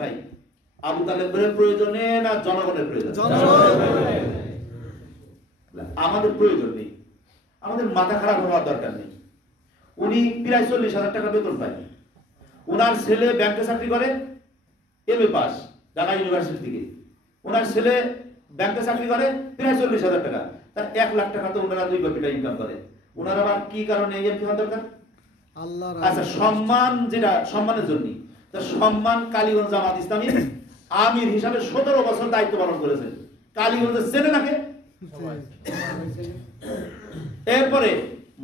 ভাই আবু তালেবের প্রয়োজনে না জনগণের প্রয়োজন? আমাদের প্রয়োজন নেই, আমাদের মাথা খারাপ হওয়ার দরকার নেই। উনি প্রায় 40,000 টাকা বেতন পায়। ওনার ছেলে ব্যাংকে চাকরি করে, এমএ পাস ঢাকা ইউনিভার্সিটি থেকে। ওনার ছেলে ব্যাংকে চাকরি করে, প্রায় 40,000 টাকা। তার 1 লাখ টাকা তো ওনারা 2 কোটি টাকা ইনকাম করে। ওনারা আবার কি কারণে এমপি হওয়া দরকার? আচ্ছা, সম্মান, যেটা সম্মানের জন্য। তা সম্মান কালীগঞ্জ জামাত ইসলামী আমির হিসাবে 17 বছর দায়িত্ব পালন করেছেন। কালীগঞ্জের চেনে নাকি? এরপরে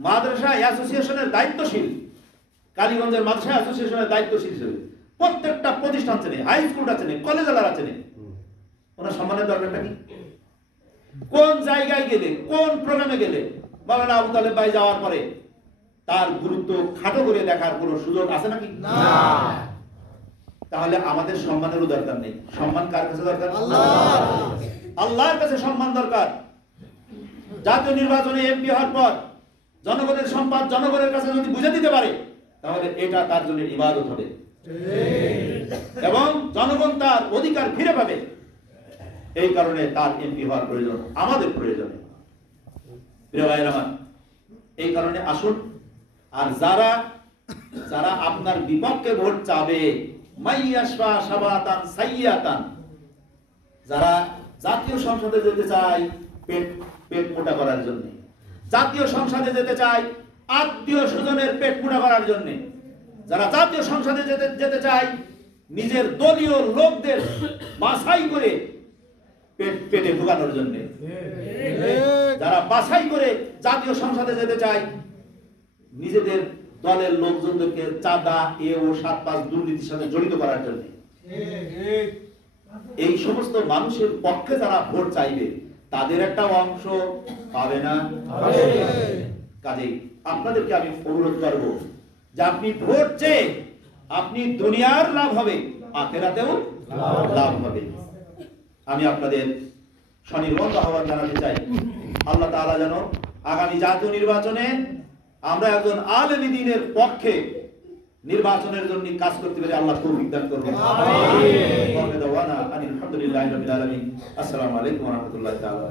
মাদ্রাসা অ্যাসোসিয়েশনের দায়িত্বশীল, কালীগঞ্জের মাদ্রাসা অ্যাসোসিয়েশনের দায়িত্বশীল হিসেবে প্রত্যেকটা প্রতিষ্ঠান চেনে, হাই স্কুলটা চেনে, কলেজ আলারা চেনে। ওনার সম্মানের দরকারটা কি? কোন জায়গায় গেলে, কোন প্রোগ্রামে গেলে মাওলানা আবু তালেব ভাই যাওয়ার পরে তার গুরুত্ব খাটো করে দেখার কোন সুযোগ আছে নাকি? না। তাহলে আমাদের সম্মানেরও দরকার নেই। সম্মান কার কাছে দরকার? আল্লাহর কাছে সম্মান দরকার। জাতীয় নির্বাচনে এমপি হওয়ার পর জনগণের সম্পদ জনগণের কাছে যদি বুঝে দিতে পারে, তাহলে এটা তার জন্য ইবাদত হবে এবং জনগণ তার অধিকার ফিরে পাবে। এই কারণে তার এমপি হওয়ার প্রয়োজন, আমাদের প্রয়োজন। প্রিয় ভাইরা আমার, এই কারণে আসুন। আর যারা যারা আপনার বিপক্ষে ভোট চাবে, মাইয়াশফা শাবাতান সাইয়াতান, যারা জাতীয় সংসদে যেতে চায় পেট মোটা করার জন্য, জাতীয় সংসদে যেতে চায় আত্মীয় স্বজনের পেট মোটা করার জন্য, যারা জাতীয় সংসদে যেতে চায় নিজের দলীয় লোকদের বাছাই করে পেটে ঢোকানোর জন্য, যারা বাছাই করে জাতীয় সংসদে যেতে চায় নিজেদের দলের লোকজনদেরকে চাঁদা ও 7-5 দুর্নীতির সাথে জড়িত করার জন্য, এই সমস্ত মানুষের পক্ষে যারা ভোট চাইবে তাদের একটা অংশ পাবে না? কাজেই আপনাদেরকে আমি অনুরোধ করব যে আপনি ভোট চেয়ে আপনি দুনিয়ার লাভ হবে, আখিরাতেও লাভ হবে। আমি আপনাদের স্বনির্বন্ধ আহ্বান জানাতে চাই, আল্লাহ তাআলা যেন আগামী জাতীয় নির্বাচনে আমরা একজন আলেমী দ্বীনের পক্ষে নির্বাচনের জন্য কাজ করতে পারি। আল্লাহ তৌফিক দান করবেন। আমিন। আলহামদুলিল্লাহি রাব্বিল আলামিন। আসসালামু আলাইকুম ওয়া রাহমাতুল্লাহি তাআলা।